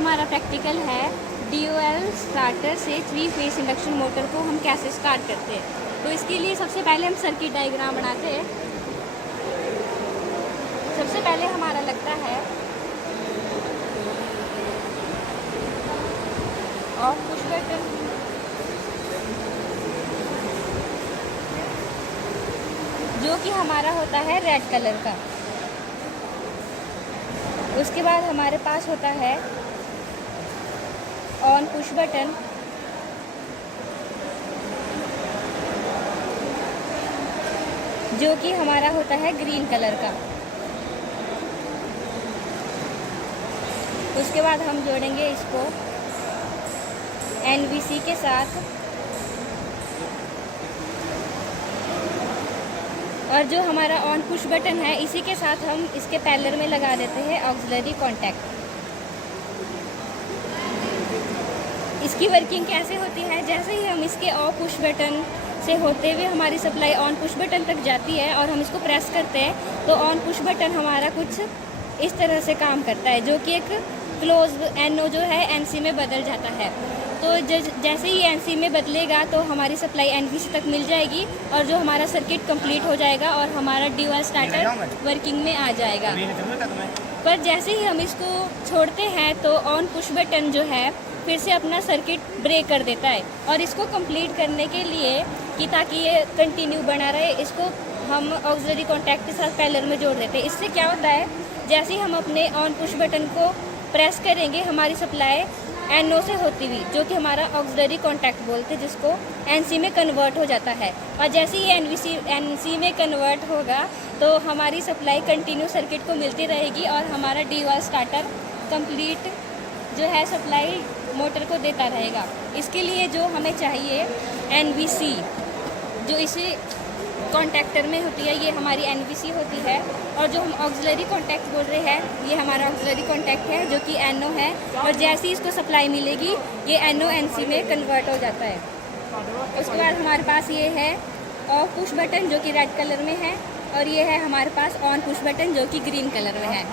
हमारा प्रैक्टिकल है DOL starter से 3 फेस इंडक्शन मोटर को हम कैसे स्टार्ट करते हैं। तो इसके लिए सबसे पहले हम सर्किट डायग्राम बनाते हैं। सबसे पहले हमारा लगता है ऑफ पुश बटन, जो कि हमारा होता है रेड कलर का। उसके बाद हमारे पास होता है ऑन पुश बटन, जो कि हमारा होता है ग्रीन कलर का। उसके बाद हम जोड़ेंगे इसको NVC के साथ, और जो हमारा ऑन पुश बटन है इसी के साथ हम इसके पैरेलल में लगा देते हैं ऑक्सिलरी कॉन्टैक्ट। इसकी वर्किंग कैसे होती है, जैसे ही हम इसके ऑफ पुश बटन से होते हुए हमारी सप्लाई ऑन पुश बटन तक जाती है और हम इसको प्रेस करते हैं तो ऑन पुश बटन हमारा कुछ इस तरह से काम करता है, जो कि एक क्लोज NO जो है NC में बदल जाता है। तो जैसे ही NC में बदलेगा तो हमारी सप्लाई NVC तक मिल जाएगी और जो हमारा सर्किट कंप्लीट हो जाएगा और हमारा DOL स्टार्टर वर्किंग में आ जाएगा। पर जैसे ही हम इसको छोड़ते हैं तो ऑन पुश बटन जो है फिर से अपना सर्किट ब्रेक कर देता है, और इसको कंप्लीट करने के लिए कि ताकि ये कंटिन्यू बना रहे, इसको हम ऑक्सिलरी कॉन्टैक्ट के साथ पैरेलल में जोड़ देते हैं। इससे क्या होता है, जैसे ही हम अपने ऑन पुश बटन को प्रेस करेंगे हमारी सप्लाई NO से होती हुई, जो कि हमारा ऑक्सिलरी कॉन्टैक्ट बोलते हैं, जिसको NC में कन्वर्ट हो जाता है। और जैसे ही NC में कन्वर्ट होगा तो हमारी सप्लाई कंटिन्यू सर्किट को मिलती रहेगी और हमारा DOL स्टार्टर कंप्लीट जो है सप्लाई मोटर को देता रहेगा। इसके लिए जो हमें चाहिए NVC, जो इसी कॉन्टैक्टर में होती है, ये हमारी NVC होती है। और जो हम ऑक्सिलरी कॉन्टैक्ट बोल रहे हैं ये हमारा ऑक्सिलरी कॉन्टैक्ट है, जो कि NO है, और जैसे ही इसको सप्लाई मिलेगी ये NO NC में कन्वर्ट हो जाता है। उसके बाद हमारे पास ये है ऑफ पुश बटन, जो कि रेड कलर में है, और ये है हमारे पास ऑन पुश बटन, जो कि ग्रीन कलर में है।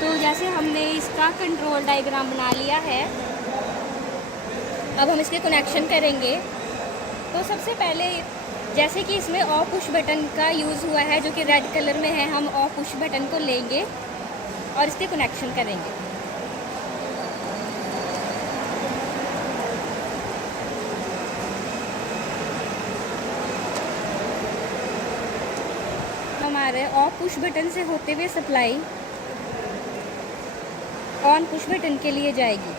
तो जैसे हमने इसका कंट्रोल डायग्राम बना लिया है, अब हम इसके कनेक्शन करेंगे। तो सबसे पहले जैसे कि इसमें ऑफ पुश बटन का यूज़ हुआ है, जो कि रेड कलर में है, हम ऑफ पुश बटन को लेंगे और इसके कनेक्शन करेंगे। हमारे ऑफ पुश बटन से होते हुए सप्लाई ऑन पुश बटन के लिए जाएगी।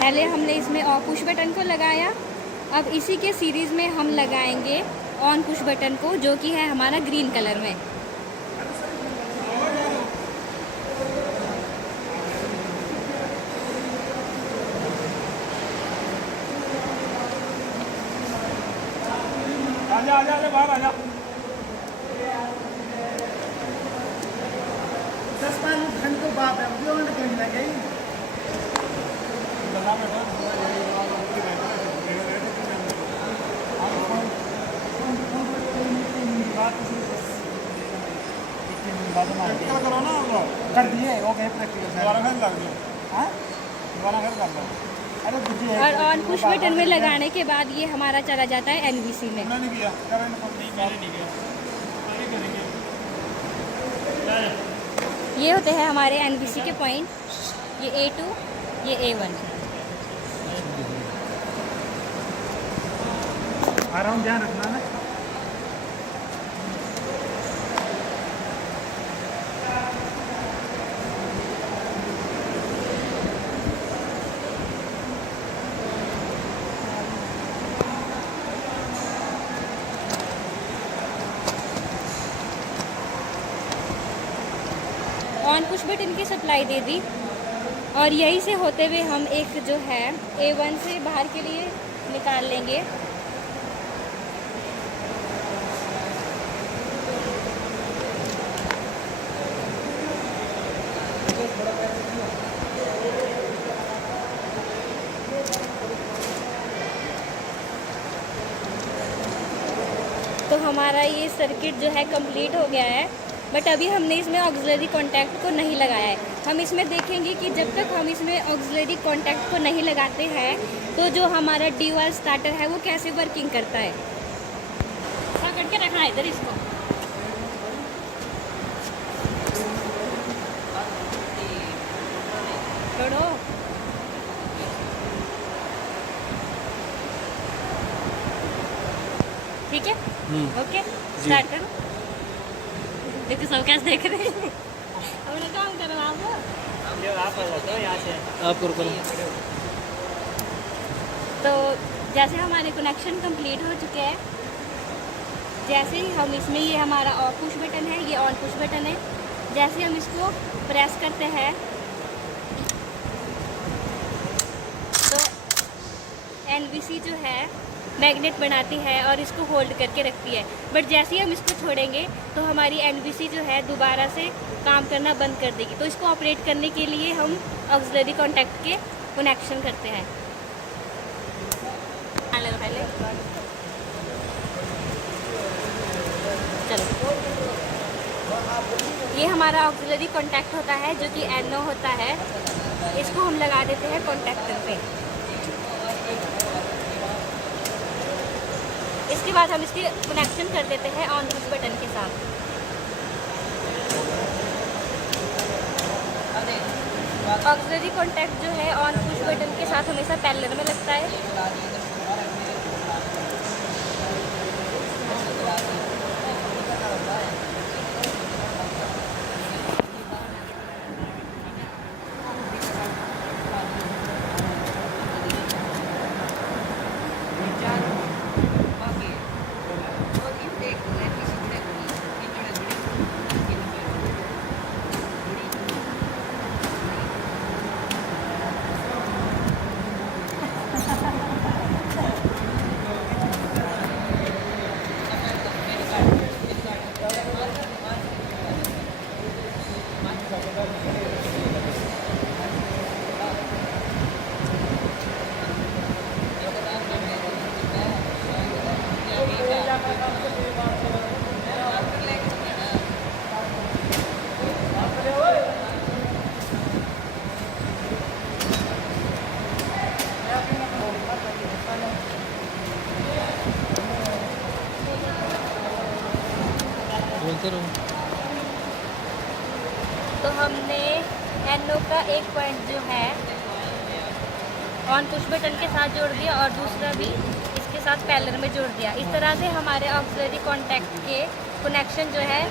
पहले हमने इसमें ऑफ पुश बटन को लगाया, अब इसी के सीरीज़ में हम लगाएंगे ऑन पुश बटन को, जो कि है हमारा ग्रीन कलर में। आजा बाहर आजा। 10-15 घंटों बाद लगे करो ना, कर दिए ओके प्रैक्टिकल दोबारा फिर लग गया। हाँ दोबारा फिर कर लो। अरे और ऑन पुश बटन में लगाने के बाद ये हमारा चला जाता है NVC में। नहीं किया, नहीं किया। ये होते हैं हमारे NVC के पॉइंट, ये A2, ये A1। आ रहा हूँ, ध्यान रखना ना। ऑन पुश बटन की सप्लाई दे दी, और यहीं से होते हुए हम एक जो है A1 से बाहर के लिए निकाल लेंगे। तो हमारा ये सर्किट जो है कंप्लीट हो गया है, बट अभी हमने इसमें ऑक्सिलरी कॉन्टैक्ट को नहीं लगाया है। हम इसमें देखेंगे कि जब तक हम इसमें ऑक्सिलरी कॉन्टैक्ट को नहीं लगाते हैं तो जो हमारा ड्यूअल स्टार्टर है वो कैसे वर्किंग करता है। पकड़ के रखना है इधर इसको। छोड़ो। ठीक है, ओके, स्टार्ट करो। देखो सब कैसे देख रहे हैं। अपना काम करो आप करो। तो जैसे हमारे कनेक्शन कंप्लीट हो चुके हैं, जैसे ही हम इसमें, ये हमारा ऑफ पुश बटन है, ये ऑन पुश बटन है, जैसे हम इसको प्रेस करते हैं तो एनवीसी जो है मैग्नेट बनाती है और इसको होल्ड करके रखती है। बट जैसे ही हम इसको छोड़ेंगे तो हमारी एनवीसी जो है दोबारा से काम करना बंद कर देगी। तो इसको ऑपरेट करने के लिए हम ऑक्सिलरी कॉन्टैक्ट के कनेक्शन करते हैं। पहले चलो, ये हमारा ऑक्सिलरी कॉन्टैक्ट होता है जो कि NO होता है। इसको हम लगा देते हैं कॉन्टैक्टर पे। इसके बाद हम इसके कनेक्शन कर देते हैं ऑन पुश बटन के साथ। ऑक्सिलरी कॉन्टैक्ट जो है ऑन पुश बटन के साथ हमेशा पैरेलल में लगता है। बोलते रहो। तो हमने NO का एक पॉइंट जो है ऑन पुश बटन के साथ जोड़ दिया और दूसरा भी इसके साथ पैरेलल में जोड़ दिया। इस तरह से हमारे ऑक्सिलरी कॉन्टैक्ट के कनेक्शन जो है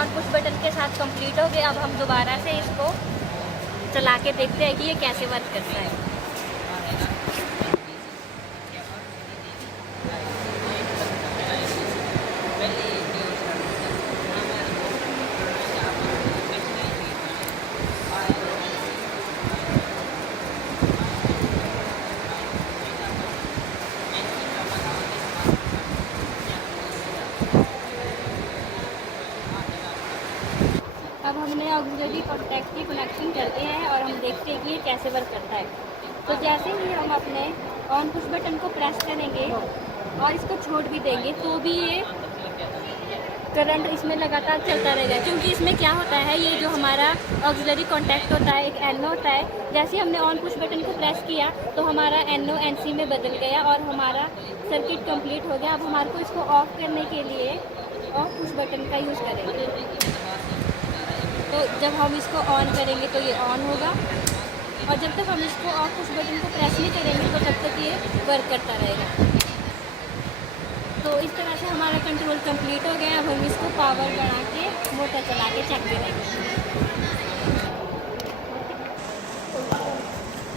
ऑन पुश बटन के साथ कंप्लीट हो गए। अब हम दोबारा से इसको चला के देखते हैं कि ये कैसे वर्क करता है। अब हमने ऑक्सिलरी कॉन्टैक्ट की कनेक्शन करते हैं और हम देखते हैं कि ये कैसे वर्क करता है। तो जैसे ही हम अपने ऑन पुश बटन को प्रेस करेंगे और इसको छोड़ भी देंगे तो भी ये करंट इसमें लगातार चलता रहेगा, क्योंकि इसमें क्या होता है, ये जो हमारा ऑक्सिलरी कॉन्टैक्ट होता है एक NO होता है। जैसे हमने ऑन पुश बटन को प्रेस किया तो हमारा NO NC में बदल गया और हमारा सर्किट कंप्लीट हो गया। अब हमारे को इसको ऑफ करने के लिए ऑफ पुश बटन का यूज़ करेंगे। तो जब हम इसको ऑन करेंगे तो ये ऑन होगा और जब तक हम इसको ऑफ पुश बटन को प्रेस नहीं करेंगे तो तब तक ये वर्क करता रहेगा। तो इस तरह से हमारा कंट्रोल कंप्लीट हो गया। अब हम इसको पावर बढ़ा के मोटर चला के चेक करेंगे।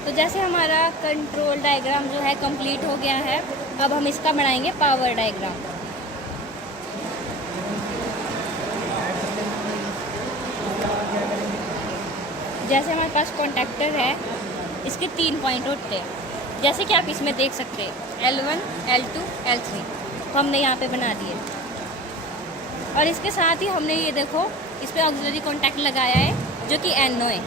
तो जैसे हमारा कंट्रोल डायग्राम जो है कंप्लीट हो गया है, अब हम इसका बनाएंगे पावर डायग्राम। जैसे हमारे पास कॉन्टैक्टर है, इसके 3 पॉइंट होते हैं, जैसे कि आप इसमें देख सकते हैं L1, L2, L3। तो हमने यहाँ पे बना दिए और इसके साथ ही हमने ये देखो इस पर ऑक्सिलरी कॉन्टैक्ट लगाया है जो कि NO है।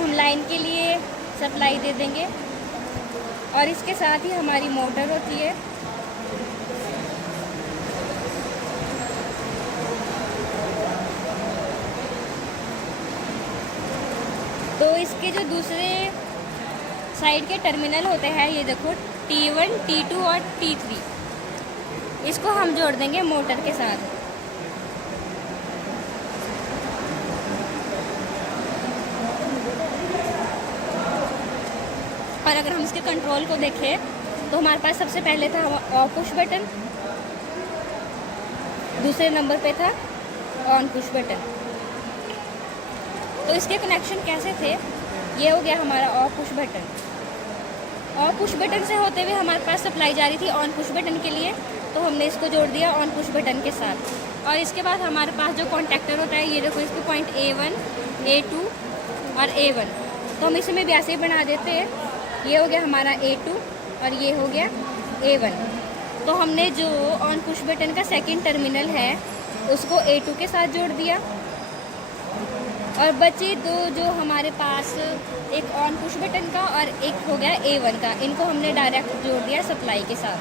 हम लाइन के लिए सप्लाई दे देंगे और इसके साथ ही हमारी मोटर होती है। तो इसके जो दूसरे साइड के टर्मिनल होते हैं, ये देखो T1, T2 और T3, इसको हम जोड़ देंगे मोटर के साथ। और अगर हम इसके कंट्रोल को देखें तो हमारे पास सबसे पहले था ऑफ पुश बटन, दूसरे नंबर पे था ऑन पुश बटन। तो इसके कनेक्शन कैसे थे, ये हो गया हमारा of push button. Of push button से होते हुए हमारे पास सप्लाई जा रही थी ऑन पुश बटन के लिए, तो हमने इसको जोड़ दिया ऑन पुश बटन के साथ। और इसके बाद हमारे पास जो कॉन्टैक्टर होता है, ये देखो इसके पॉइंट A1, A2 और A1, तो हम इसमें भी ऐसे ही बना देते हैं। ये हो गया हमारा A2 और ये हो गया A1। तो हमने जो ऑन पुश बटन का सेकंड टर्मिनल है उसको A2 के साथ जोड़ दिया, और बचे दो जो हमारे पास, एक ऑन पुश बटन का और एक हो गया A1 का, इनको हमने डायरेक्ट जोड़ दिया सप्लाई के साथ।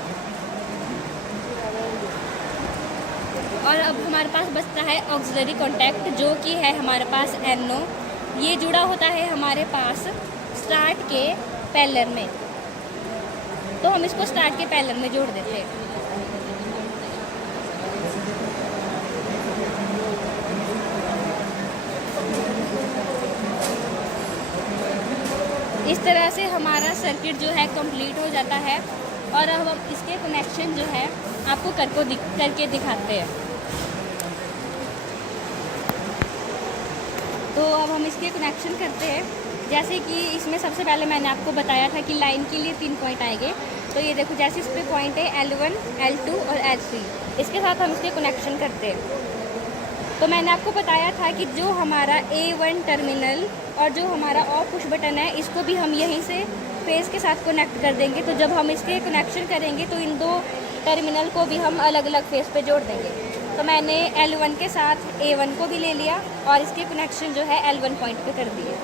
और अब हमारे पास बचता है ऑक्सिलरी कॉन्टैक्ट, जो कि है हमारे पास NO। ये जुड़ा होता है हमारे पास स्टार्ट के पैरेलल में, तो हम इसको स्टार्ट के पैरेलल में जोड़ देते हैं। इस तरह से हमारा सर्किट जो है कंप्लीट हो जाता है। और अब हम इसके कनेक्शन जो है आपको करके दिखाते हैं। तो अब हम इसके कनेक्शन करते हैं। जैसे कि इसमें सबसे पहले मैंने आपको बताया था कि लाइन के लिए 3 पॉइंट आएंगे। तो ये देखो, जैसे इस पे पॉइंट है L1, L2 और L3, इसके साथ हम इसके कनेक्शन करते हैं। तो मैंने आपको बताया था कि जो हमारा A1 टर्मिनल और जो हमारा ऑफ पुश बटन है, इसको भी हम यहीं से फेस के साथ कनेक्ट कर देंगे। तो जब हम इसके कनेक्शन करेंगे तो इन दो टर्मिनल को भी हम अलग अलग फेस पे जोड़ देंगे। तो मैंने L1 के साथ A1 को भी ले लिया और इसके कनेक्शन जो है L1 पॉइंट पे कर दिए।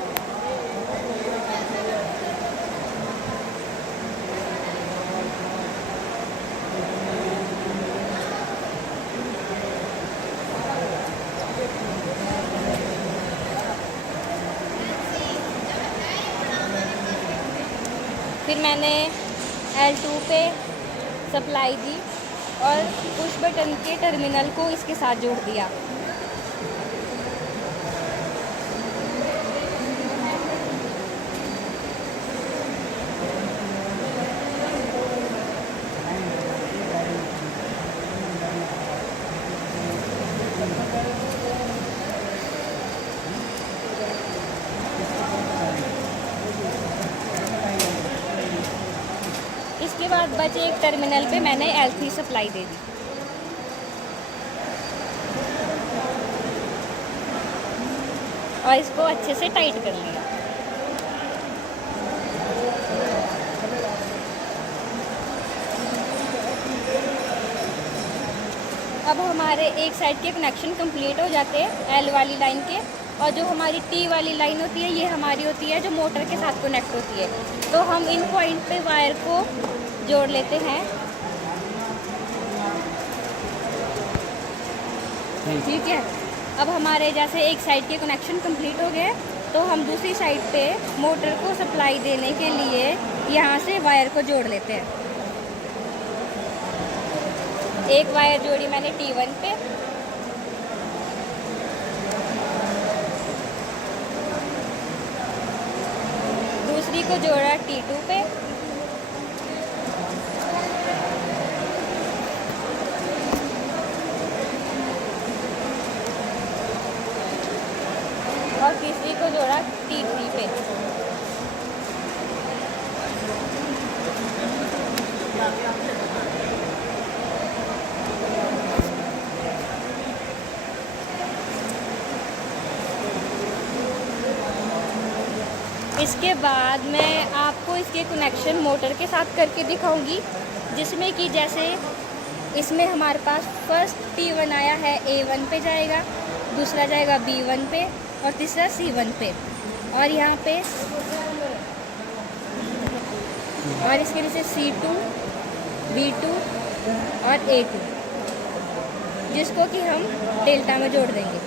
फिर मैंने L2 पे सप्लाई दी और पुश बटन के टर्मिनल को इसके साथ जोड़ दिया। इसके बाद बचे एक टर्मिनल पे मैंने L3 सप्लाई दे दी। और इसको अच्छे से टाइट कर लिया। अब हमारे एक साइड के कनेक्शन कंप्लीट हो जाते हैं L वाली लाइन के, और जो हमारी T वाली लाइन होती है, ये हमारी होती है जो मोटर के साथ कनेक्ट होती है। तो हम इन पॉइंट पे वायर को जोड़ लेते हैं। ठीक है। अब हमारे जैसे एक साइड के कनेक्शन कंप्लीट हो गए, तो हम दूसरी साइड पे मोटर को सप्लाई देने के लिए यहाँ से वायर को जोड़ लेते हैं। एक वायर जोड़ी मैंने T1 पे, दूसरी को जोड़ा T2 पे, और तीसरी को जोड़ा T3 पे। इसके बाद मैं आपको इसके कनेक्शन मोटर के साथ करके दिखाऊंगी, जिसमें कि जैसे इसमें हमारे पास फर्स्ट T1 आया है A1 पे जाएगा, दूसरा जाएगा B1 पे और तीसरा C1 पे। और यहाँ पे और इसके नीचे C2, B2 और A2, जिसको कि हम डेल्टा में जोड़ देंगे।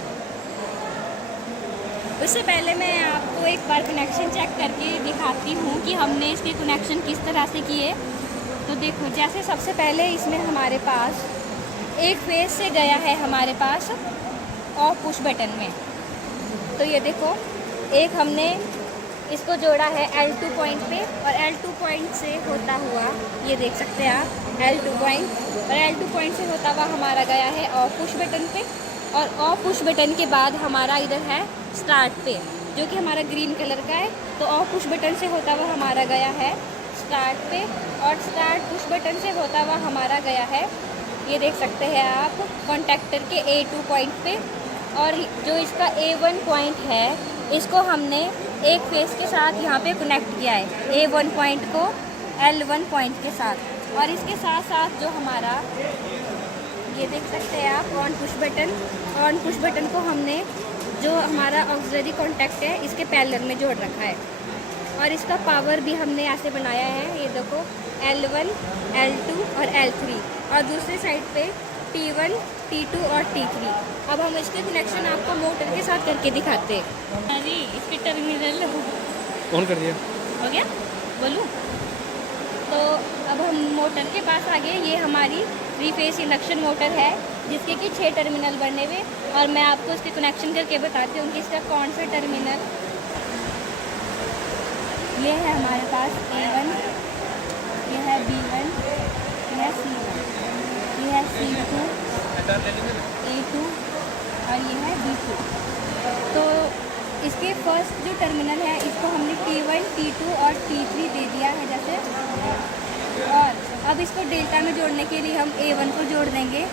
उससे पहले मैं आपको एक बार कनेक्शन चेक करके दिखाती हूँ कि हमने इसके कनेक्शन किस तरह से किए। तो देखो, जैसे सबसे पहले इसमें हमारे पास एक फेस से गया है हमारे पास ऑफ पुश बटन में। तो ये देखो, एक हमने इसको जोड़ा है L2 पॉइंट पे और L2 पॉइंट से होता हुआ, ये देख सकते हैं आप L2 पॉइंट, और L2 पॉइंट से होता हुआ हमारा गया है ऑफ पुश बटन पे, और ऑफ पुश बटन के बाद हमारा इधर है स्टार्ट पे, जो कि हमारा ग्रीन कलर का है। तो ऑफ पुश बटन से होता हुआ हमारा गया है स्टार्ट पे, और स्टार्ट पुश बटन से होता हुआ हमारा गया है, ये देख सकते हैं आप, कॉन्टैक्टर के A2 पॉइंट पे। और जो इसका A1 पॉइंट है, इसको हमने एक फेस के साथ यहाँ पे कनेक्ट किया है, A1 पॉइंट को L1 पॉइंट के साथ। और इसके साथ साथ जो हमारा, ये देख सकते हैं आप, ऑन पुश बटन को हमने, जो हमारा ऑक्सिलरी कॉन्टैक्ट है, इसके पैरेलल में जोड़ रखा है। और इसका पावर भी हमने ऐसे बनाया है, ये देखो, L1, L2 और L3, और दूसरी साइड पे T1, T2 और T3। अब हम इसके कनेक्शन आपको मोटर के साथ करके दिखाते हैं। अरे इसके टर्मिनल ऑन कर दिया, हो गया, बोलूँ? तो अब हम मोटर के पास आ गए। ये हमारी 3 फेस इंडक्शन मोटर है, जिसके कि 6 टर्मिनल बने हुए, और मैं आपको इसके कनेक्शन करके बताती हूँ कि इसका कौन सा टर्मिनल। ये है हमारे पास A1, ये है B1, ये है C1, ये है C2, A2 और ये है B2। तो इसके फर्स्ट जो टर्मिनल है, इसको हमने T1, T2 और T3 दे दिया है जैसे। और अब इसको डेल्टा में जोड़ने के लिए हम A1 को जोड़ देंगे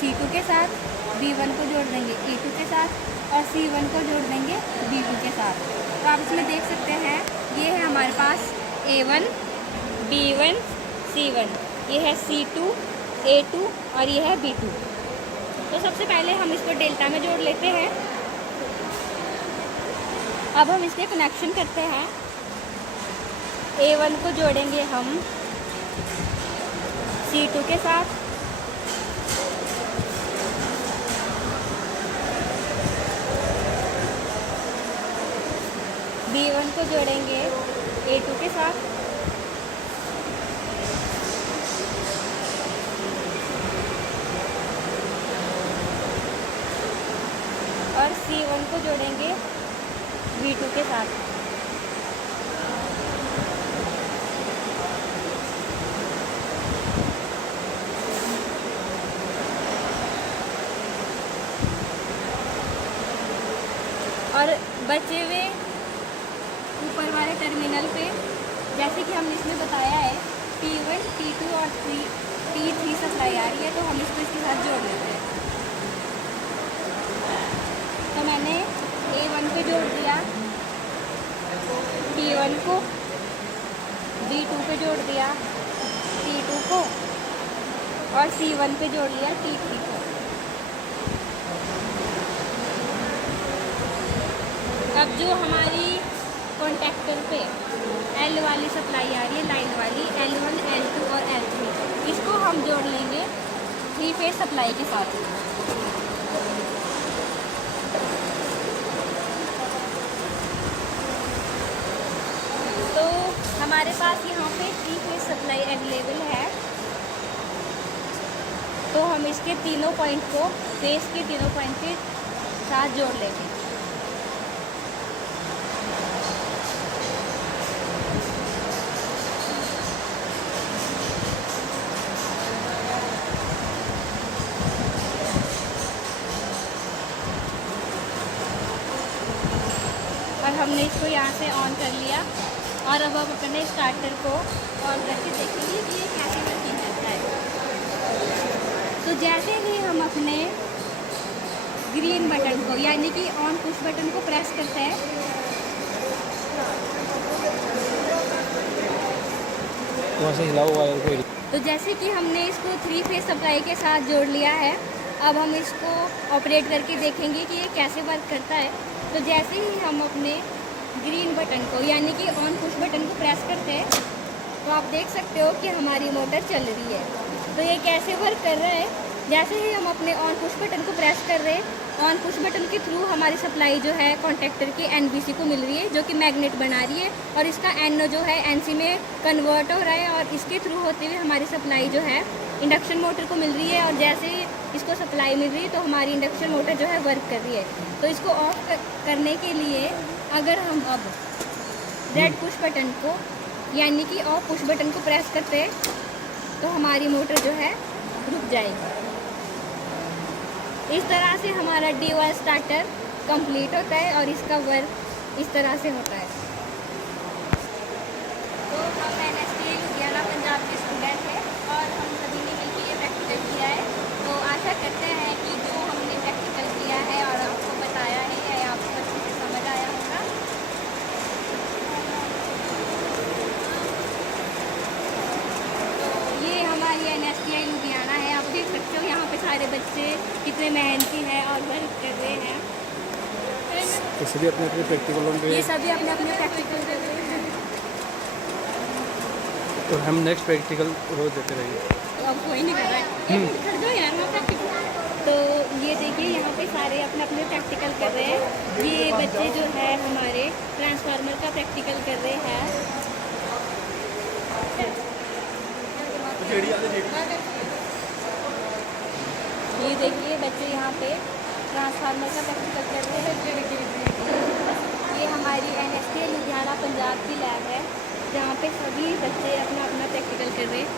C2 के साथ, B1 को जोड़ देंगे A2 के साथ, और C1 को जोड़ देंगे B2 के साथ। तो आप इसमें देख सकते हैं, ये है हमारे पास A1, B1, C1, ये है C2, A2 और ये है B2। तो सबसे पहले हम इसको डेल्टा में जोड़ लेते हैं। अब हम इसके कनेक्शन करते हैं। A1 को जोड़ेंगे हम C2 के साथ, B1 को जोड़ेंगे A2 के साथ, और C1 को जोड़ेंगे B2 के साथ। और बचे हुए ऊपर वाले टर्मिनल पे, जैसे कि हमने इसमें बताया है, T1, T2 और T3 सप्लाई आ रही है, तो हम इसको इसके साथ जोड़ लेते हैं। तो मैंने A1 पे जोड़ दिया T1 को, B2 पे जोड़ दिया T2 को, और C1 पे जोड़ लिया T3 को। अब जो हमारी कॉन्टैक्टर पे L वाली सप्लाई आ रही है, लाइन वाली, L1, L2 और L3, इसको हम जोड़ लेंगे 3 फेज सप्लाई के साथ। तो हमारे पास यहाँ पे 3 फेज सप्लाई अवेलेबल है। तो हम इसके तीनों पॉइंट को फेस के तीनों पॉइंट के साथ जोड़ लेंगे। और हमने इसको यहाँ से ऑन कर लिया, और अब हम अपने स्टार्टर को ऑन करके देखेंगे कि ये कैसे वर्किंग करता है। तो जैसे ही हम अपने ग्रीन बटन को, यानी कि ऑन पुश बटन को प्रेस करते हैं, वहाँ से हिलाओ वायर को। तो जैसे कि हमने इसको 3 फेज सप्लाई के साथ जोड़ लिया है, अब हम इसको ऑपरेट करके देखेंगे कि ये कैसे वर्क करता है। तो जैसे ही हम अपने ग्रीन बटन को, यानी कि ऑन पुश बटन को प्रेस करते हैं तो आप देख सकते हो कि हमारी मोटर चल रही है। तो ये कैसे वर्क कर रहा है, जैसे ही हम अपने ऑन पुश बटन को प्रेस कर रहे हैं, ऑन पुश बटन के थ्रू हमारी सप्लाई जो है कॉन्ट्रैक्टर की एनबीसी को मिल रही है, जो कि मैग्नेट बना रही है, और इसका एनओ जो है एनसी में कन्वर्ट हो रहा है, और इसके थ्रू होते हुए हमारी सप्लाई जो है इंडक्शन मोटर को मिल रही है। और जैसे ही इसको सप्लाई मिल रही है तो हमारी इंडक्शन मोटर जो है वर्क कर रही है। तो इसको ऑफ करने के लिए अगर हम अब रेड पुश बटन को, यानी कि ऑफ पुश बटन को प्रेस करते हैं तो हमारी मोटर जो है रुक जाएगी। इस तरह से हमारा DOL स्टार्टर कंप्लीट होता है और इसका वर्क इस तरह से होता है। तो हम NSTA लुधियाना पंजाब के स्टूडेंट हैं और हम सभी ने मिलकर ये प्रैक्टिकल किया है। तो आशा करते हैं कि जो हमने प्रैक्टिकल किया है और आपको बताया है या आपको अच्छे से समझ आया होगा। तो ये हमारी NSTA लुधियाना है, आप देख सकते हो यहाँ पे सारे बच्चे कितने मेहनती हैं और वर्क कर रहे हैं। तो सभी अपने अपने प्रैक्टिकल होंगे। ये सभी अपने अपने प्रैक्टिकल कर रहे हैं। तो हम नेक्स्ट प्रैक्टिकल रोज देते रहेंगे। अब कोई नहीं कर रहा है, खड़ जाओ यार वहाँ प्रैक्टिकल। तो ये देखिए यहाँ पे सारे अपने अपने प्रैक्टिकल कर रहे हैं। ये बच्चे जो है हमारे ट्रांसफार्मर का प्रैक्टिकल कर रहे हैं। ये देखिए बच्चे यहाँ पे ट्रांसफार्मर का प्रैक्टिकल कर रहे हैं। ये हमारी NSTA लुधियाना पंजाब की लैब है, जहाँ पे सभी बच्चे अपना अपना प्रैक्टिकल कर रहे हैं।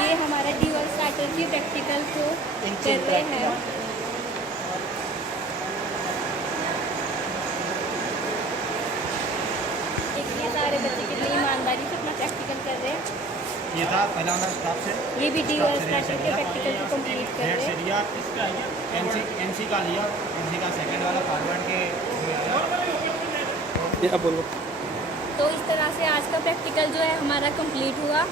ये हमारा DOL स्टार्टर की प्रैक्टिकल को कर रहे हैं। देखिए सारे बच्चे कितनी ईमानदारी से अपना प्रैक्टिकल कर रहे हैं। ये था पहला हमारा स्टाफ से, ये भी DOL स्टार्टर के प्रैक्टिकल को कंप्लीट कर रेड रहे से हैं। लिया, इसका एनसी का लिया, एनसी का सेकंड वाला फॉरवर्ड के ये अब बोलो। तो इस तरह से आज का प्रैक्टिकल जो है हमारा कंप्लीट हुआ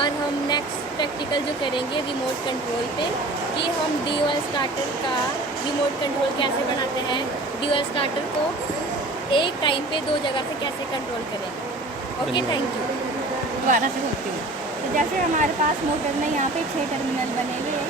और हम नेक्स्ट प्रैक्टिकल जो करेंगे रिमोट कंट्रोल पे, कि हम DOL स्टार्टर का रिमोट कंट्रोल कैसे बनाते हैं, DOL स्टार्टर को एक टाइम पे 2 जगह से कैसे कंट्रोल करें। Okay, thank you. दोबारा से होती हूँ। तो जैसे हमारे पास मोटर में यहाँ पे 6 टर्मिनल बने हुए हैं,